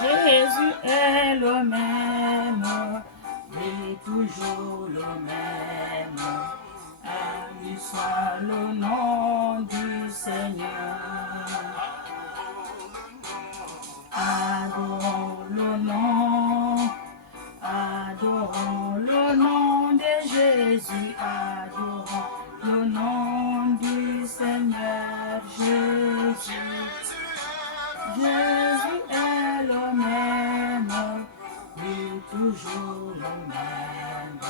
Jésus est le même, et toujours le même. À lui soit le nom du Seigneur. Adorons le nom de Jésus, adorons le nom du Seigneur Jésus. Jésus est le même, et toujours le même.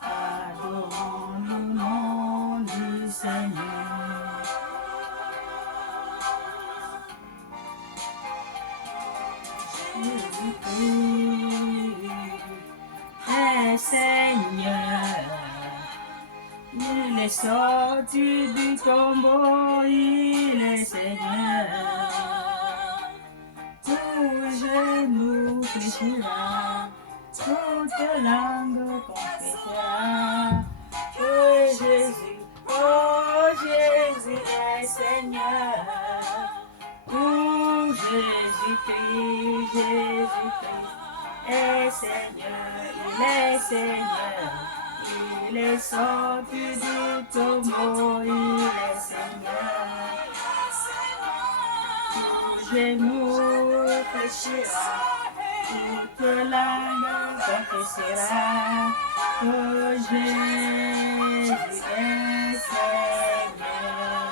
Adorons le nom du Seigneur. Jésus-Christ est Seigneur. Il est sorti du tombeau, il est Seigneur. Tout genou fléchira, toute langue confessera que Jésus, oh Jésus est Seigneur. Oh Jésus-Christ, Jésus-Christ est Seigneur, il est Seigneur. Il est sorti du tombeau, il est Seigneur. Tout genou fléchira, toute langue confessera que Jésus est Seigneur.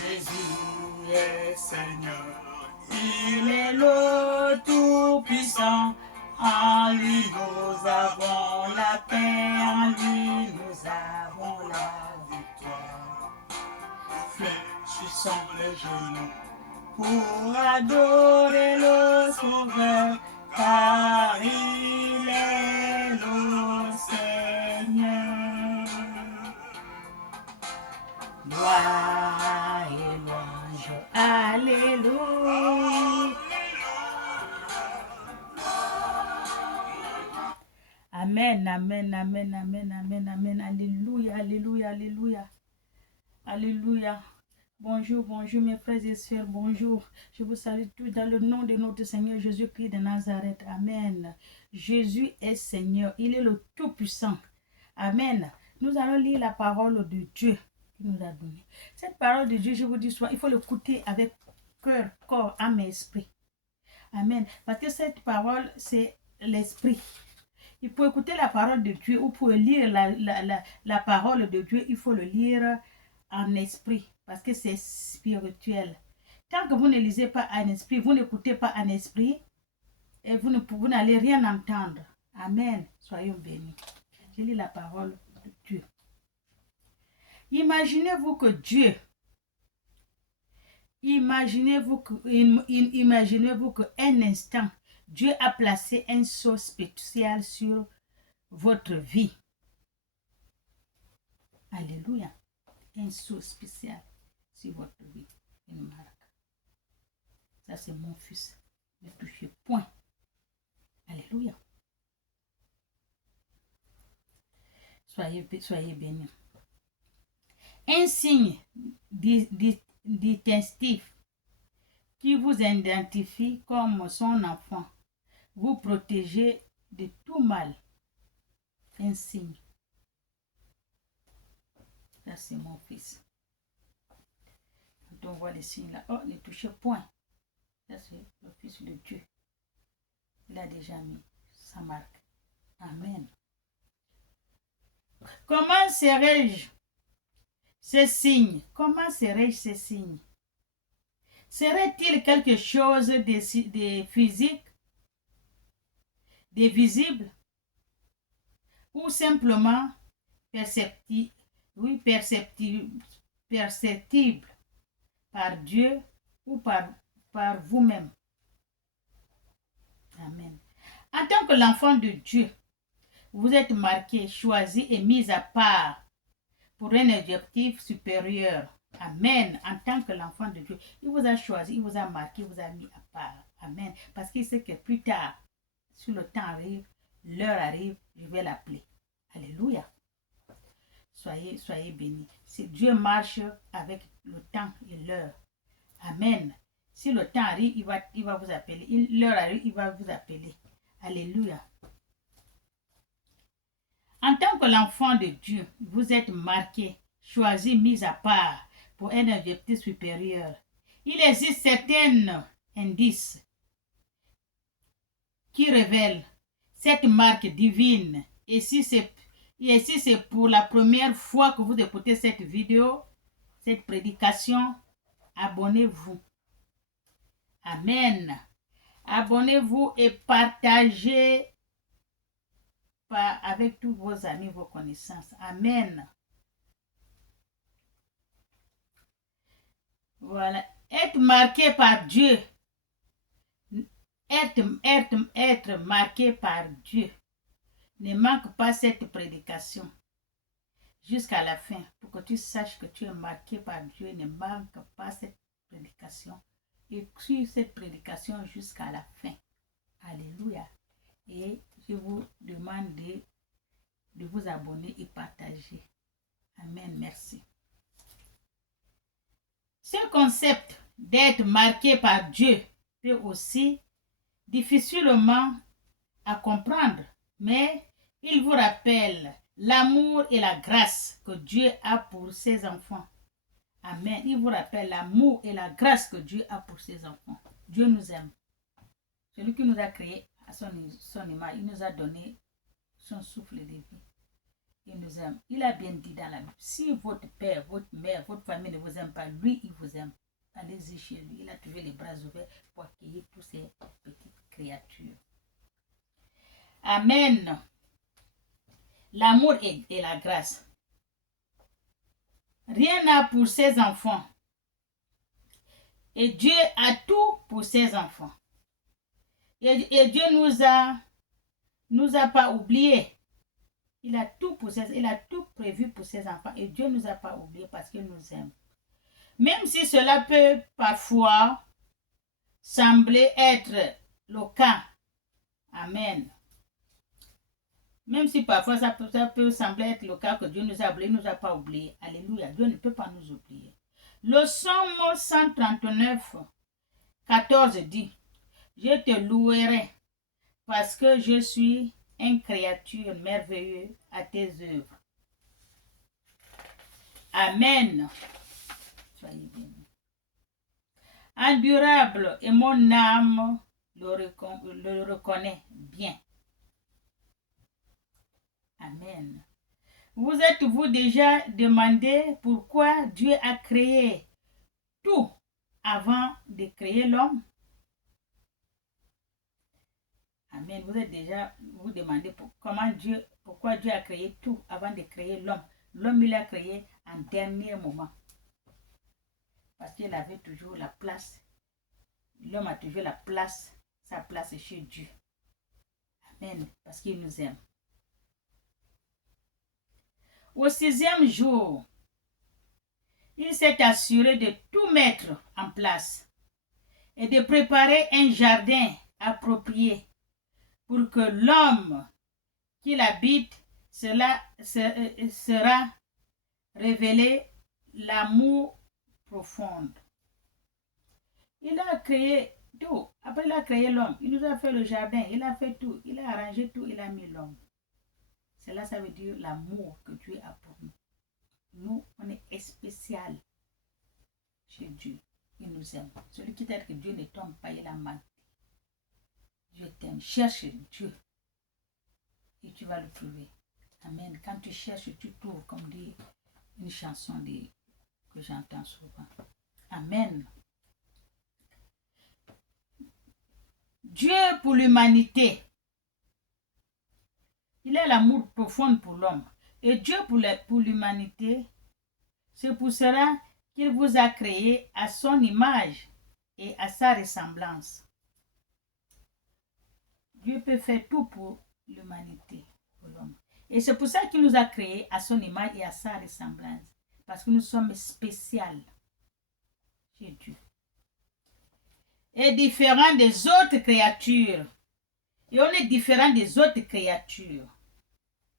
Jésus est Seigneur. Il est le Tout-Puissant. En lui nous avons la paix, en lui nous avons la victoire. Fléchissons les genoux pour adorer le Sauveur, car il est le Seigneur. Gloire et louange, alléluia. Amen, amen, amen, amen, amen, amen, alléluia, alléluia, alléluia, alléluia. Bonjour, bonjour mes frères et sœurs, bonjour. Je vous salue tous dans le nom de notre Seigneur Jésus-Christ de Nazareth. Amen. Jésus est Seigneur, il est le Tout-Puissant. Amen. Nous allons lire la parole de Dieu qui nous a donné. Cette parole de Dieu, je vous dis souvent, il faut l'écouter avec cœur, corps, âme et esprit. Amen. Parce que cette parole, c'est l'esprit. Il faut écouter la parole de Dieu ou pour lire la parole de Dieu, il faut le lire en esprit parce que c'est spirituel. Tant que vous ne lisez pas en esprit, vous n'écoutez pas en esprit et vous n'allez rien entendre. Amen. Soyons bénis. Je lis la parole de Dieu. Imaginez-vous que Dieu, imaginez-vous qu'un instant, Dieu a placé un sceau spécial sur votre vie. Alléluia. Un sceau spécial sur votre vie. Une marque. Ça, c'est mon fils. Ne touchez point. Alléluia. Soyez bénis. Un signe distinctif qui vous identifie comme son enfant. Vous protégez de tout mal. Un signe. Ça, c'est mon fils. Quand on voit les signes là, oh, ne touchez point. Ça, c'est le fils de Dieu. Il a déjà mis sa marque. Amen. Comment serais-je ces signes? Comment serais-je ces signes? Serait-il quelque chose de physique, de visible, ou simplement perceptible par Dieu ou par vous-même? Amen. En tant que l'enfant de Dieu, vous êtes marqué, choisi et mis à part pour un objectif supérieur. Amen. En tant que l'enfant de Dieu, il vous a choisi, il vous a marqué, il vous a mis à part. Amen. Parce qu'il sait que plus tard, si le temps arrive, l'heure arrive, je vais l'appeler. Alléluia. Soyez bénis. Si Dieu marche avec le temps et l'heure. Amen. Si le temps arrive, il va vous appeler. L'heure arrive, il va vous appeler. Alléluia. En tant que l'enfant de Dieu, vous êtes marqué, choisi, mis à part pour un objectif supérieur. Il existe certains indices qui révèlent cette marque divine. Et si c'est pour la première fois que vous écoutez cette vidéo, cette prédication, abonnez-vous. Amen. Abonnez-vous et partagez avec tous vos amis, vos connaissances. Amen. Voilà. Être marqué par Dieu. Être marqué par Dieu. Ne manque pas cette prédication jusqu'à la fin pour que tu saches que tu es marqué par Dieu. Ne manque pas cette prédication. Et suis cette prédication jusqu'à la fin. Alléluia. Et je vous demande de vous abonner et partager. Amen. Merci. Ce concept d'être marqué par Dieu peut aussi difficilement à comprendre, mais il vous rappelle l'amour et la grâce que Dieu a pour ses enfants. Amen. Il vous rappelle l'amour et la grâce que Dieu a pour ses enfants. Dieu nous aime. Celui qui nous a créés à son image, il nous a donné son souffle de vie. Il nous aime. Il a bien dit dans la Bible, si votre père, votre mère, votre famille ne vous aime pas, lui, il vous aime. Allez-y chez lui. Il a toujours les bras ouverts pour accueillir toutes ces petites créatures. Amen. L'amour et la grâce. Rien n'a pour ses enfants. Et Dieu a tout pour ses enfants. Et Dieu nous a pas oubliés. Il a tout prévu pour ses enfants. Et Dieu nous a pas oubliés parce qu'il nous aime. Même si cela peut parfois sembler être le cas. Amen. Même si parfois ça peut sembler être le cas que Dieu nous a oubliés, il ne nous a pas oubliés. Alléluia. Dieu ne peut pas nous oublier. Le Psaume 139, 14 dit, je te louerai parce que je suis une créature merveilleuse à tes œuvres. Amen. Soyez bénis. Endurable et mon âme le reconnaît bien. Amen. Vous êtes-vous déjà demandé pourquoi Dieu a créé tout avant de créer l'homme? Amen. Vous êtes déjà vous demandez pourquoi Dieu a créé tout avant de créer l'homme. L'homme, il l'a créé en dernier moment. Parce qu'il avait toujours la place. L'homme a toujours sa place chez Dieu. Amen. Parce qu'il nous aime. Au 6e jour, il s'est assuré de tout mettre en place et de préparer un jardin approprié pour que l'homme qui l'habite sera révélé l'amour profond. Il a créé tout. Après, il a créé l'homme. Il nous a fait le jardin. Il a fait tout. Il a arrangé tout. Il a mis l'homme. Cela, ça veut dire l'amour que Dieu a pour nous. Nous, on est spécial chez Dieu. Il nous aime. Celui qui t'aime que Dieu ne tombe pas, il a menti. Dieu t'aime. Cherche Dieu. Et tu vas le trouver. Amen. Quand tu cherches, tu trouves, comme dit une chanson que j'entends souvent. Amen. Dieu pour l'humanité. Il a l'amour profond pour l'homme. Et Dieu pour l'humanité, c'est pour cela qu'il vous a créé à son image et à sa ressemblance. Dieu peut faire tout pour l'humanité, pour l'homme. Et c'est pour ça qu'il nous a créés à son image et à sa ressemblance. Parce que nous sommes spéciaux chez Dieu. Et différents des autres créatures. Et on est différent des autres créatures.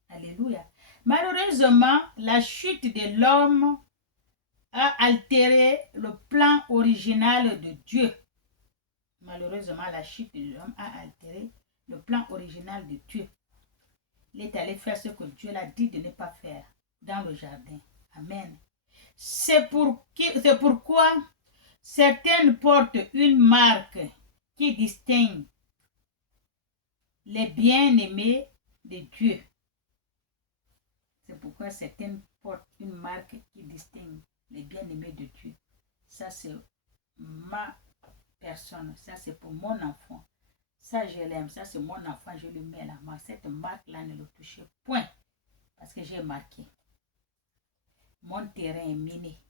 Alléluia. Malheureusement, la chute de l'homme a altéré le plan original de Dieu. Malheureusement, la chute de l'homme a altéré le plan original de Dieu. Il est allé faire ce que Dieu l'a dit de ne pas faire dans le jardin. Amen. C'est pourquoi certaines portent une marque qui distingue les bien-aimés de Dieu. C'est pourquoi certaines portent une marque qui distingue les bien-aimés de Dieu. Ça, c'est ma personne. Ça, c'est pour mon enfant. Ça, je l'aime. Ça, c'est mon enfant. Je lui mets la marque. Cette marque-là, ne le touchez point. Parce que j'ai marqué. Mon terrain est miné.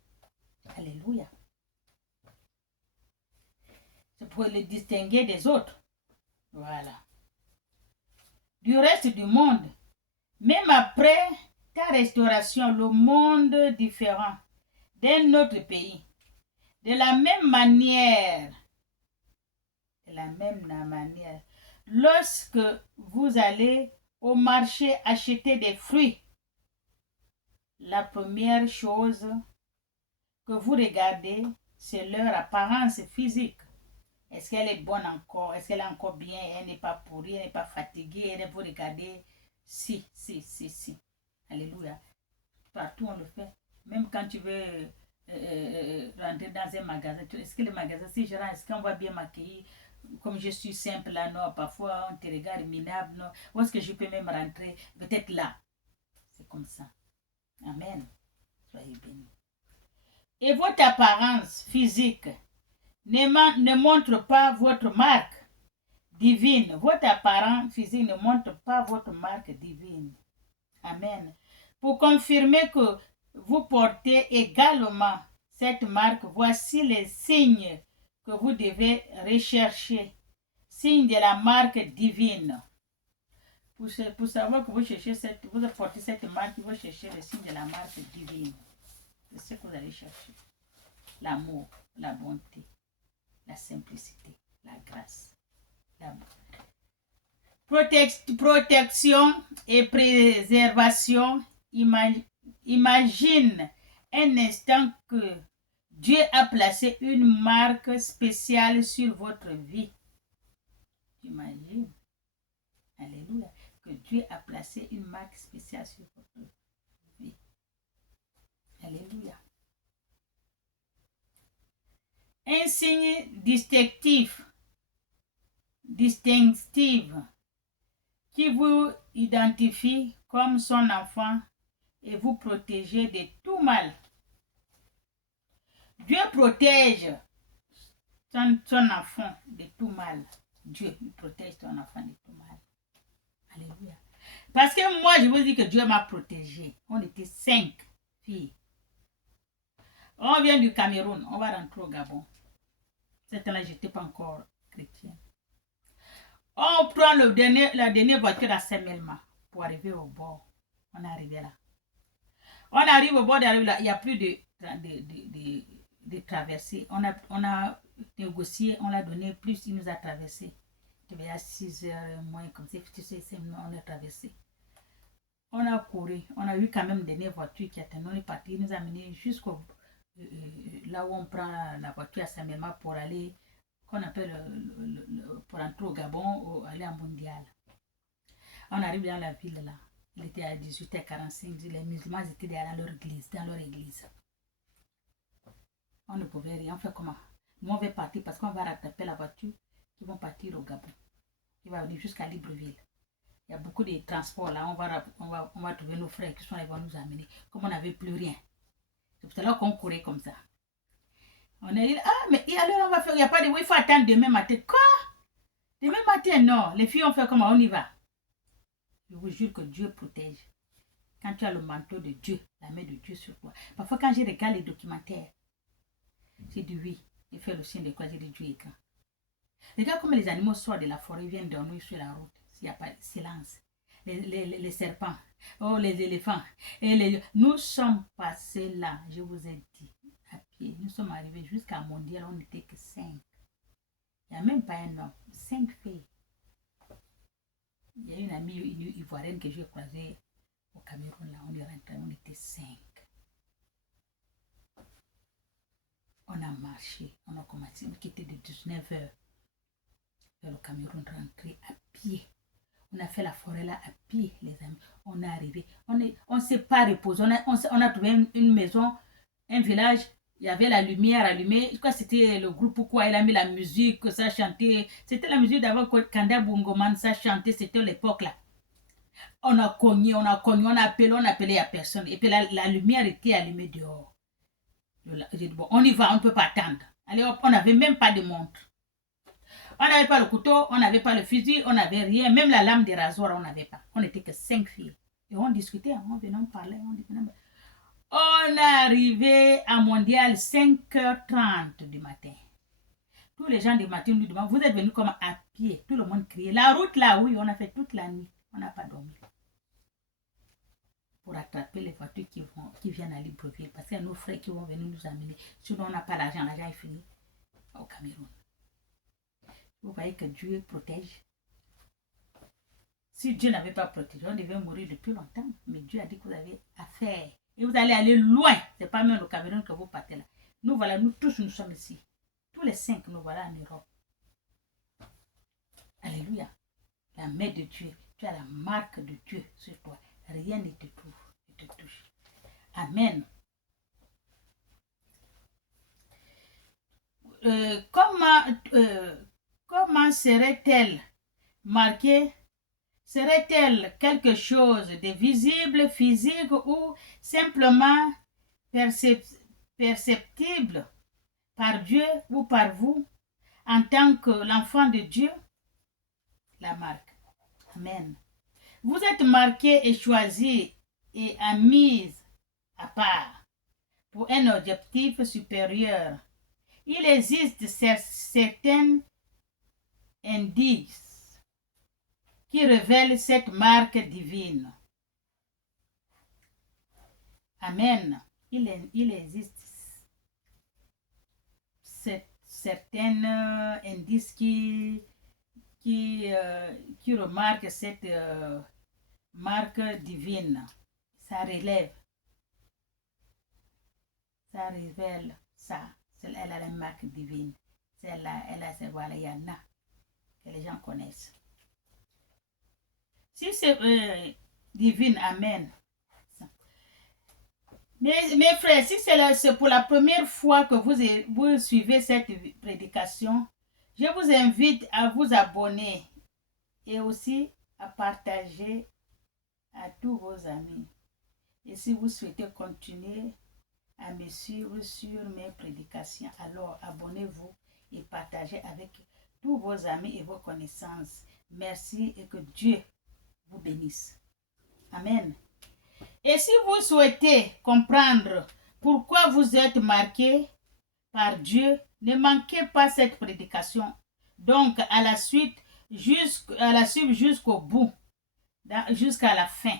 Alléluia. C'est pour le distinguer des autres. Voilà. Du reste du monde, même après ta restauration, le monde différent d'un autre pays, de la même manière, lorsque vous allez au marché acheter des fruits, la première chose que vous regardez, c'est leur apparence physique. Est-ce qu'elle est bonne encore? Est-ce qu'elle est encore bien? Elle n'est pas pourrie, elle n'est pas fatiguée. Elle vous regardez. Si. Alléluia. Partout on le fait. Même quand tu veux rentrer dans un magasin, est-ce que le magasin, si je rentre, est-ce qu'on va bien m'accueillir? Comme je suis simple là, non, parfois on te regarde minable, non. Où est-ce que je peux même rentrer? Peut-être là. C'est comme ça. Amen. Soyez bénis. Et votre apparence physique ne montre pas votre marque divine. Votre apparence physique ne montre pas votre marque divine. Amen. Pour confirmer que vous portez également cette marque, voici les signes que vous devez rechercher. Signes de la marque divine. Pour savoir que vous portez cette marque, vous cherchez le signe de la marque divine. C'est ce que vous allez chercher. L'amour, la bonté, la simplicité, la grâce, la protection et préservation. Imagine un instant que Dieu a placé une marque spéciale sur votre vie. Imagine, alléluia, que Dieu a placé une marque spéciale sur votre vie. Alléluia. Un signe distinctif qui vous identifie comme son enfant et vous protégez de tout mal. Dieu protège son enfant de tout mal. Dieu protège ton enfant de tout mal. Alléluia. Parce que moi, je vous dis que Dieu m'a protégé. On était 5 filles. On vient du Cameroun, on va rentrer au Gabon. Cette année, je n'étais pas encore chrétienne. On prend la dernière voiture à Saint-Melma pour arriver au bord. On est arrivé là. On arrive au bord, il n'y a plus de traversée. On a négocié, on l'a donné plus, il nous a traversé. Il y a 6 heures moins, comme ça, on a traversé. On a couru, on a eu quand même une dernière voiture qui attendait, on est parti, il nous a amené jusqu'au là où on prend la voiture à Saint-Melma pour aller, qu'on appelle pour entrer au Gabon, aller en mondial. On arrive dans la ville là. Il était à 18h45, les musulmans étaient dans leur église. On ne pouvait rien faire comment? Nous on va partir parce qu'on va rattraper la voiture qui vont partir au Gabon. Qui va venir jusqu'à Libreville. Il y a beaucoup de transports là, on va trouver nos frères qui sont là, ils vont nous amener. Comme on n'avait plus rien. C'est pour cela qu'on courait comme ça. On a dit, ah, mais alors on va faire, il n'y a pas de, il faut attendre demain matin. Quoi? Demain matin, non. Les filles ont fait comment? On y va. Je vous jure que Dieu protège. Quand tu as le manteau de Dieu, la main de Dieu sur toi. Parfois, quand je regarde les documentaires, j'ai dit oui. J'ai fait le signe de quoi? J'ai dit Dieu est grand. Regarde comment les animaux sortent de la forêt, viennent dormir sur la route. S'il n'y a pas de silence. Les serpents, oh, les éléphants. Nous sommes passés là, je vous ai dit, à pied. Nous sommes arrivés jusqu'à Mondial, on n'était que 5. Il n'y a même pas un homme, 5 filles. Il y a une amie ivoirienne que j'ai croisée Au Cameroun, là, on est rentré, on était 5. On a marché, on a commencé, on quitté de 19h vers le Cameroun, rentré à pied. On a fait la forêt là à pied, les amis. On est arrivé. On s'est pas reposé. On a trouvé une maison, un village. Il y avait la lumière allumée. Je crois que c'était le groupe pourquoi il a mis la musique, ça chantait. C'était la musique d'avant que Kanda Bungoman, ça chantait. C'était l'époque là. On a cogné, on a appelé, il n'y a personne. Et puis la lumière était allumée dehors. J'ai dit, bon, on y va, on ne peut pas attendre. Allez hop, on n'avait même pas de montre. On n'avait pas le couteau, on n'avait pas le fusil, on n'avait rien. Même la lame de rasoir, on n'avait pas. On n'était que 5 filles. Et on discutait, on venait, on parlait. On est arrivé à Mondial 5h30 du matin. Tous les gens du matin nous demandent, vous êtes venus comme à pied. Tout le monde criait. La route là, oui, on a fait toute la nuit. On n'a pas dormi. Pour attraper les voitures qui viennent à Libreville. Parce qu'il y a nos frères qui vont venir nous amener. Sinon, on n'a pas l'argent est fini au Cameroun. Vous voyez que Dieu protège. Si Dieu n'avait pas protégé, on devait mourir depuis longtemps. Mais Dieu a dit que vous avez affaire. Et vous allez aller loin. Ce n'est pas même au Cameroun que vous partez là. Nous voilà, nous tous, nous sommes ici. Tous les 5, nous voilà en Europe. Alléluia. La main de Dieu. Tu as la marque de Dieu sur toi. Rien ne te touche. Amen. Comment serait-elle marquée? Serait-elle quelque chose de visible, physique ou simplement perceptible par Dieu ou par vous en tant que l'enfant de Dieu? La marque. Amen. Vous êtes marqué et choisi et mis à part pour un objectif supérieur. Il existe certains indices qui révèlent cette marque divine. Amen. Il existe certains indices qui remarquent cette marque divine. Ça relève. Ça révèle ça. Elle a la marque divine. Celle-là, voilà, il y en a que les gens connaissent. Si c'est divine, amen. Mes frères, si c'est pour la première fois que vous suivez cette prédication, je vous invite à vous abonner et aussi à partager à tous vos amis. Et si vous souhaitez continuer à me suivre sur mes prédications, alors abonnez-vous et partagez avec tous vos amis et vos connaissances. Merci et que Dieu vous bénisse. Amen. Et si vous souhaitez comprendre pourquoi vous êtes marqué par Dieu, ne manquez pas cette prédication. Donc, à la suite jusqu'au bout, jusqu'à la fin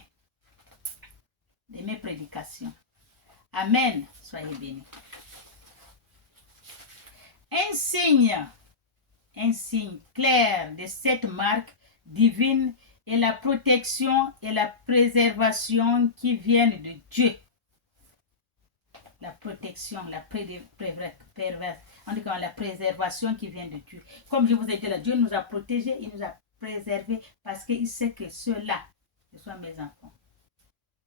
de mes prédications. Amen. Soyez bénis. Un signe clair de cette marque divine est la protection et la préservation qui viennent de Dieu. La protection, la préservation qui vient de Dieu. Comme je vous ai dit, là, Dieu nous a protégés, il nous a préservés parce qu'il sait que ceux-là, ce sont mes enfants.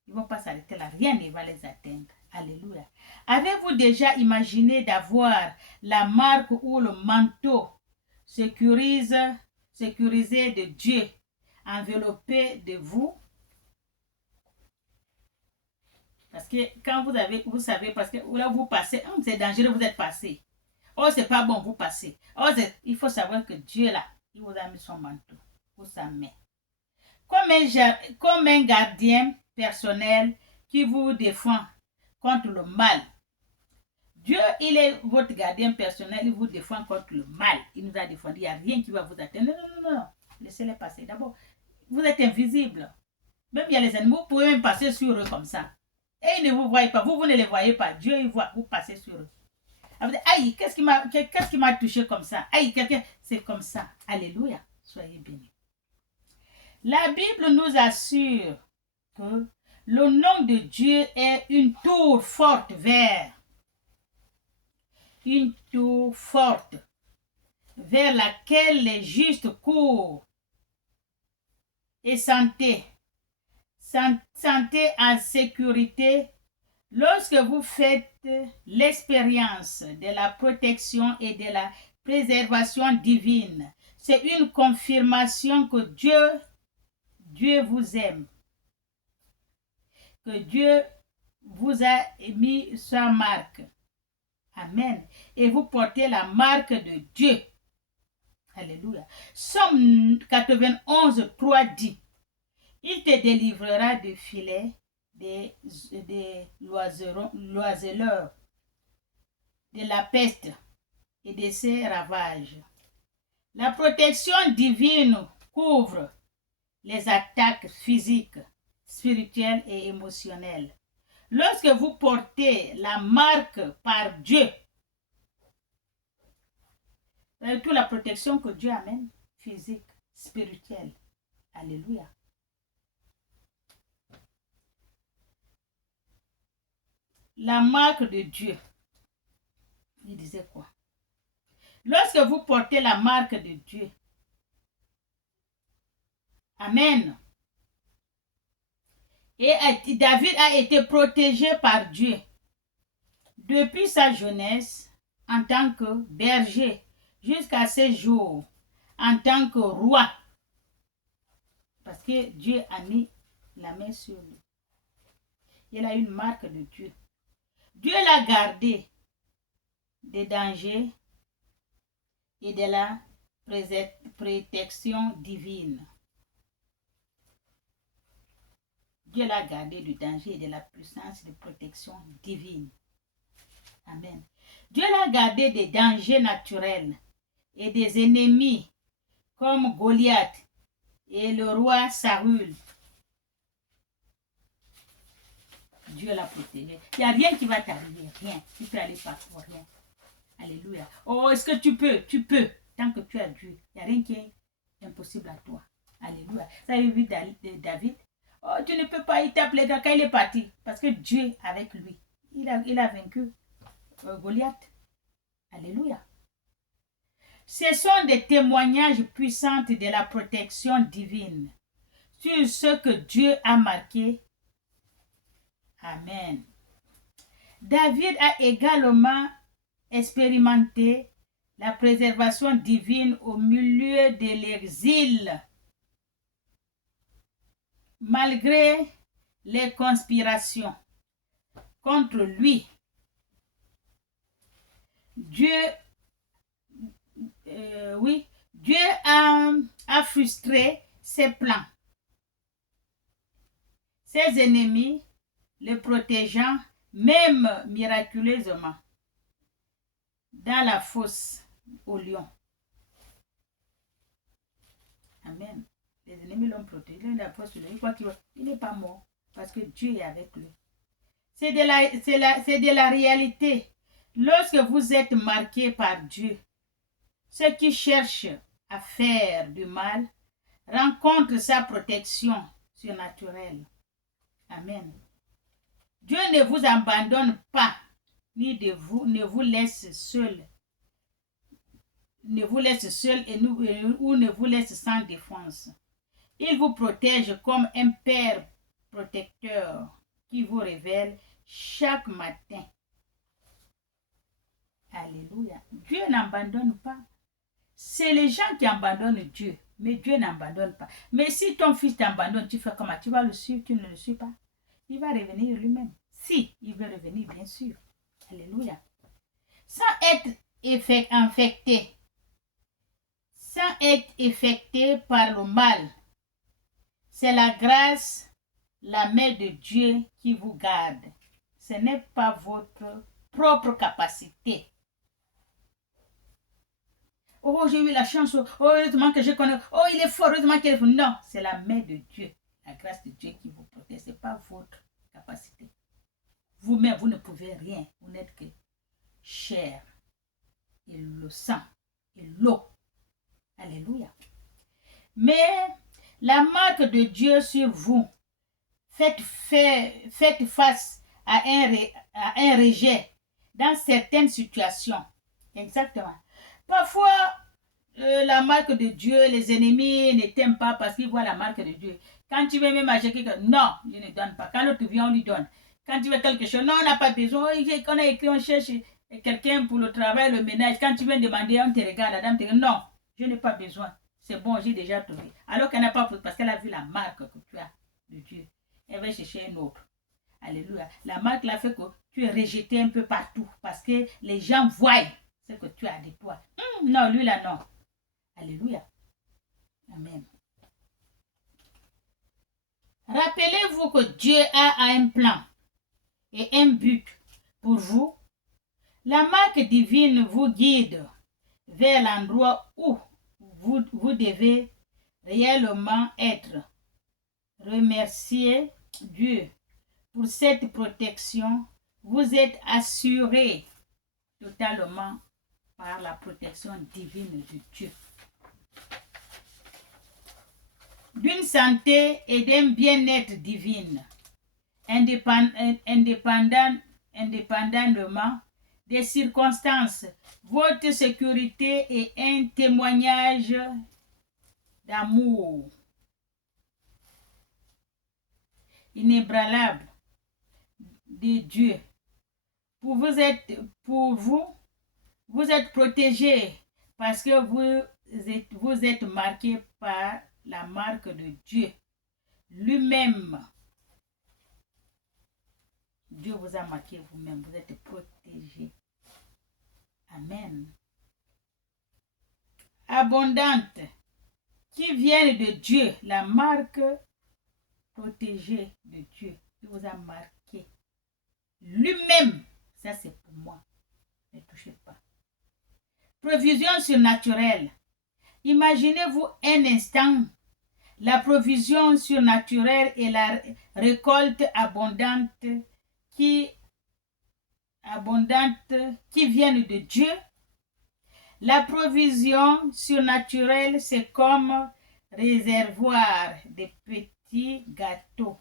Ils ne vont pas s'arrêter là, rien ne va les atteindre. Alléluia. Avez-vous déjà imaginé d'avoir la marque ou le manteau sécurisé de Dieu enveloppé de vous? Parce que quand vous savez, parce que là vous passez, c'est dangereux, vous êtes passé. Oh, c'est pas bon, vous passez. Oh, il faut savoir que Dieu là, il vous a mis son manteau ou sa main. Comme un gardien personnel qui vous défend contre le mal. Dieu, il est votre gardien personnel, il vous défend contre le mal. Il nous a défendu, il n'y a rien qui va vous atteindre. Non. Laissez-les passer. D'abord, vous êtes invisible. Même il y a les animaux, vous pouvez même passer sur eux comme ça. Et ils ne vous voient pas. Vous ne les voyez pas. Dieu, il voit, vous passez sur eux. Vous dites, aïe, qu'est-ce qui m'a touché comme ça? Aïe, c'est comme ça. Alléluia. Soyez bénis. La Bible nous assure que Le nom de Dieu est une tour forte vers laquelle les justes courent et santé en sécurité. Lorsque vous faites l'expérience de la protection et de la préservation divine, c'est une confirmation que Dieu vous aime, que Dieu vous a mis sa marque. Amen. Et vous portez la marque de Dieu. Alléluia. Somme 91, 3 dit, il te délivrera du filet des l'oiseleur, de la peste et de ses ravages. La protection divine couvre les attaques physiques, spirituelles et émotionnelles. Lorsque vous portez la marque par Dieu, toute la protection que Dieu amène, physique, spirituelle. Alléluia. La marque de Dieu. Il disait quoi? Lorsque vous portez la marque de Dieu, amen. Et David a été protégé par Dieu depuis sa jeunesse en tant que berger jusqu'à ses jours en tant que roi. Parce que Dieu a mis la main sur lui. Il a une marque de Dieu. Dieu l'a gardé des dangers et de la protection divine. Dieu l'a gardé du danger et de la puissance de protection divine. Amen. Dieu l'a gardé des dangers naturels et des ennemis comme Goliath et le roi Saül. Dieu l'a protégé. Il n'y a rien qui va t'arriver, rien. Tu peux aller partout, rien. Alléluia. Oh, est-ce que tu peux? Tu peux. Tant que tu as Dieu, il n'y a rien qui est impossible à toi. Alléluia. Ça a vu David. Oh, tu ne peux pas, il tape les gars quand il est parti. Parce que Dieu est avec lui. Il a vaincu Goliath. Alléluia. Ce sont des témoignages puissants de la protection divine sur ce que Dieu a marqué. Amen. David a également expérimenté la préservation divine au milieu de l'exil. Malgré les conspirations contre lui, Dieu a frustré ses plans. Ses ennemis le protégeant, même miraculeusement, dans la fosse au lion. Amen. Les ennemis l'ont protégé. Dans la fosse au lion. Il croit qu'il n'est pas mort parce que Dieu est avec lui. C'est de la réalité. Lorsque vous êtes marqué par Dieu, ceux qui cherchent à faire du mal rencontrent sa protection surnaturelle. Amen. Dieu ne vous abandonne pas, ne vous laisse seul. Ne vous laisse seul ou ne vous laisse sans défense. Il vous protège comme un père protecteur qui vous révèle chaque matin. Alléluia. Dieu n'abandonne pas. C'est les gens qui abandonnent Dieu, mais Dieu n'abandonne pas. Mais si ton fils t'abandonne, tu fais comment? Tu vas le suivre, tu ne le suis pas. Il va revenir lui-même. Si, il veut revenir, bien sûr. Alléluia. Sans être infecté par le mal, c'est la grâce, la main de Dieu qui vous garde. Ce n'est pas votre propre capacité. Oh, j'ai eu la chance. Oh, heureusement que je connais. Oh, il est fort. Heureusement qu'il est fort. Non, c'est la main de Dieu. La grâce de Dieu qui vous protège. Ce n'est pas votre capacité. Vous-même, vous ne pouvez rien. Vous n'êtes que chair et le sang et l'eau. Alléluia. Mais la marque de Dieu sur vous faites face à un rejet dans certaines situations. Exactement. Parfois, la marque de Dieu, les ennemis ne t'aiment pas parce qu'ils voient la marque de Dieu. Quand tu veux même acheter quelque chose, non, je ne donne pas. Quand l'autre vient, on lui donne. Quand tu veux quelque chose, non, on n'a pas besoin. On a écrit, on cherche quelqu'un pour le travail, le ménage. Quand tu viens demander, on te regarde, la dame te dit, non, je n'ai pas besoin. C'est bon, j'ai déjà trouvé. Alors qu'elle n'a pas, parce qu'elle a vu la marque que tu as de Dieu. Elle va chercher un autre. Alléluia. La marque l'a fait que tu es rejeté un peu partout parce que les gens voient ce que tu as de toi. Non, lui là, non. Alléluia. Amen. Rappelez-vous que Dieu a un plan et un but pour vous. La marque divine vous guide vers l'endroit où vous devez réellement être. Remerciez Dieu pour cette protection. Vous êtes assuré totalement par la protection divine de Dieu. D'une santé et d'un bien-être divine, indépendamment des circonstances. Votre sécurité est un témoignage d'amour inébranlable de Dieu. Vous êtes protégé parce que vous êtes marqué par la marque de Dieu lui-même. Dieu vous a marqué vous-même, vous êtes protégé. Amen. Abondante, qui viennent de Dieu, la marque protégée de Dieu, qui vous a marqué lui-même. Ça, c'est pour moi. Ne touchez pas. Provision surnaturelle. Imaginez-vous un instant la provision surnaturelle et la récolte abondante qui viennent de Dieu. La provision surnaturelle, c'est comme réservoir de petits gâteaux.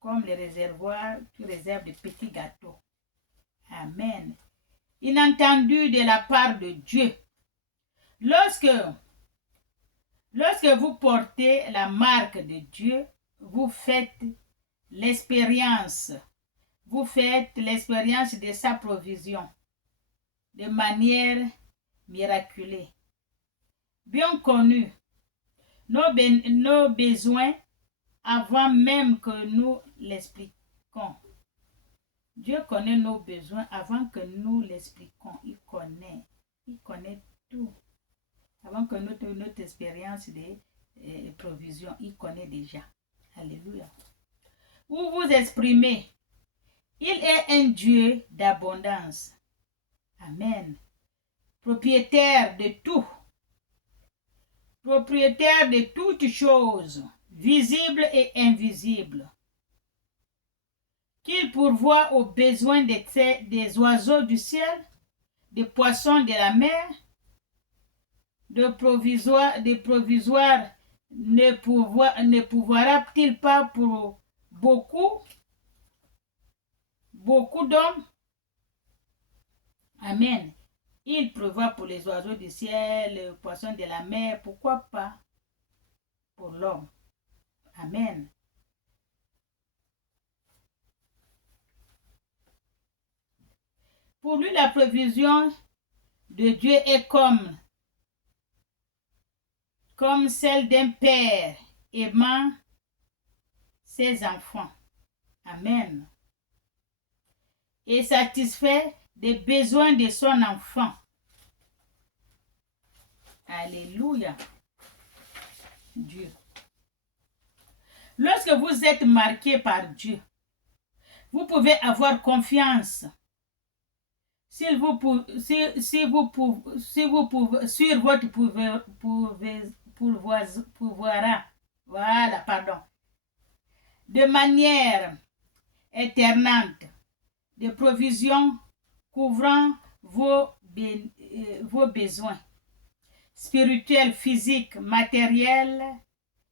Comme les réservoirs, tu réserves de petits gâteaux. Amen. Inattendu de la part de Dieu. Lorsque vous portez la marque de Dieu, vous faites l'expérience de sa provision de manière miraculeuse. Bien connu, nos besoins avant même que nous l'expliquions. Dieu connaît nos besoins avant que nous l'expliquions. Il connaît tout. Avant que notre expérience de provision, il connaît déjà. Alléluia. Où vous exprimez, il est un Dieu d'abondance. Amen. Propriétaire de tout. Propriétaire de toutes choses, visibles et invisibles. Qu'il pourvoit aux besoins des oiseaux du ciel, des poissons de la mer, de provisoire ne pourvoira-t-il pas pour beaucoup d'hommes? Amen. Il prévoit pour les oiseaux du ciel, les poissons de la mer, pourquoi pas pour l'homme? Amen. Pour lui, la provision de Dieu est comme celle d'un père aimant ses enfants. Amen. Et satisfait des besoins de son enfant. Alléluia. Dieu. Lorsque vous êtes marqué par Dieu, vous pouvez avoir confiance sur votre pourvoira. Voilà, pardon. De manière éternelle, de provision couvrant vos besoins spirituels, physiques, matériels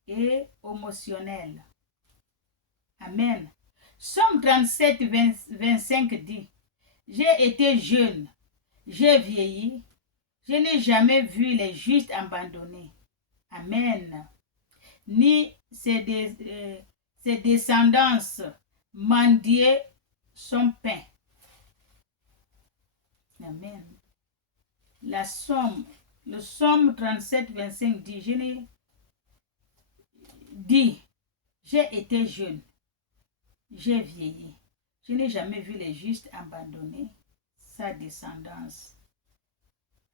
et émotionnels. Amen. Somme 37, 25 dit, j'ai été jeune, j'ai vieilli, je n'ai jamais vu les justes abandonnés. Amen. Ni ses descendants mendier son pain. Amen. Le Somme 37, 25 dit, j'ai été jeune, j'ai vieilli, je n'ai jamais vu les justes abandonner sa descendance,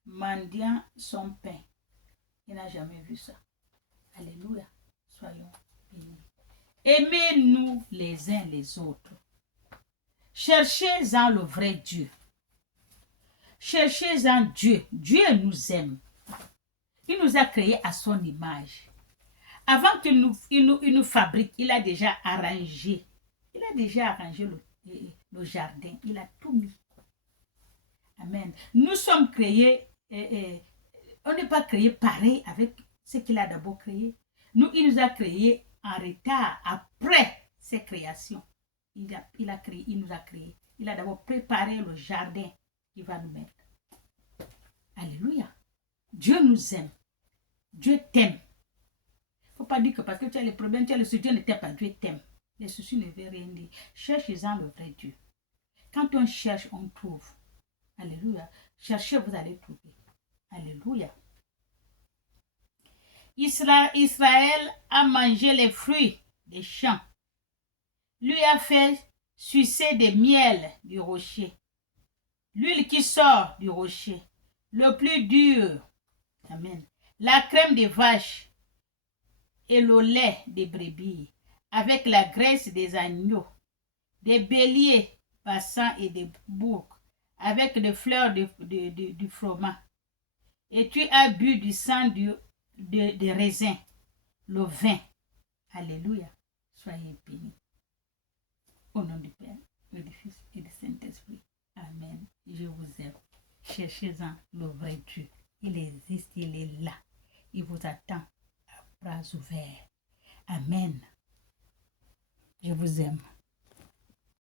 mendiant son pain. Il n'a jamais vu ça. Alléluia. Soyons bénis. Aimez-nous les uns les autres. Cherchez-en le vrai Dieu. Cherchez-en Dieu. Dieu nous aime. Il nous a créés à son image. Avant qu'il nous fabrique, il a déjà arrangé. Il a déjà arrangé le jardin. Il a tout mis. Amen. Nous sommes créés, on n'est pas créé pareil avec ce qu'il a d'abord créé. Il nous a créés en retard, après ses créations. Il nous a créé. Il a d'abord préparé le jardin qu'il va nous mettre. Alléluia. Dieu nous aime. Dieu t'aime. Il ne faut pas dire que parce que tu as les problèmes, tu as le souci, Dieu ne t'aime pas. Dieu t'aime. Les soucis ne veulent rien dire. Cherchez-en le vrai Dieu. Quand on cherche, on trouve. Alléluia. Cherchez, vous allez trouver. Alléluia. Israël a mangé les fruits des champs. Lui a fait sucer des miels du rocher. L'huile qui sort du rocher. Le plus dur. Amen. La crème des vaches et le lait des brebis. Avec la graisse des agneaux. Des béliers passants et des boucs. Avec des fleurs du froment. Et tu as bu du sang des raisins, le vin. Alléluia. Soyez bénis. Au nom du Père, et du Fils et du Saint-Esprit. Amen. Je vous aime. Cherchez-en le vrai Dieu. Il existe, il est là. Il vous attend à bras ouverts. Amen. Je vous aime.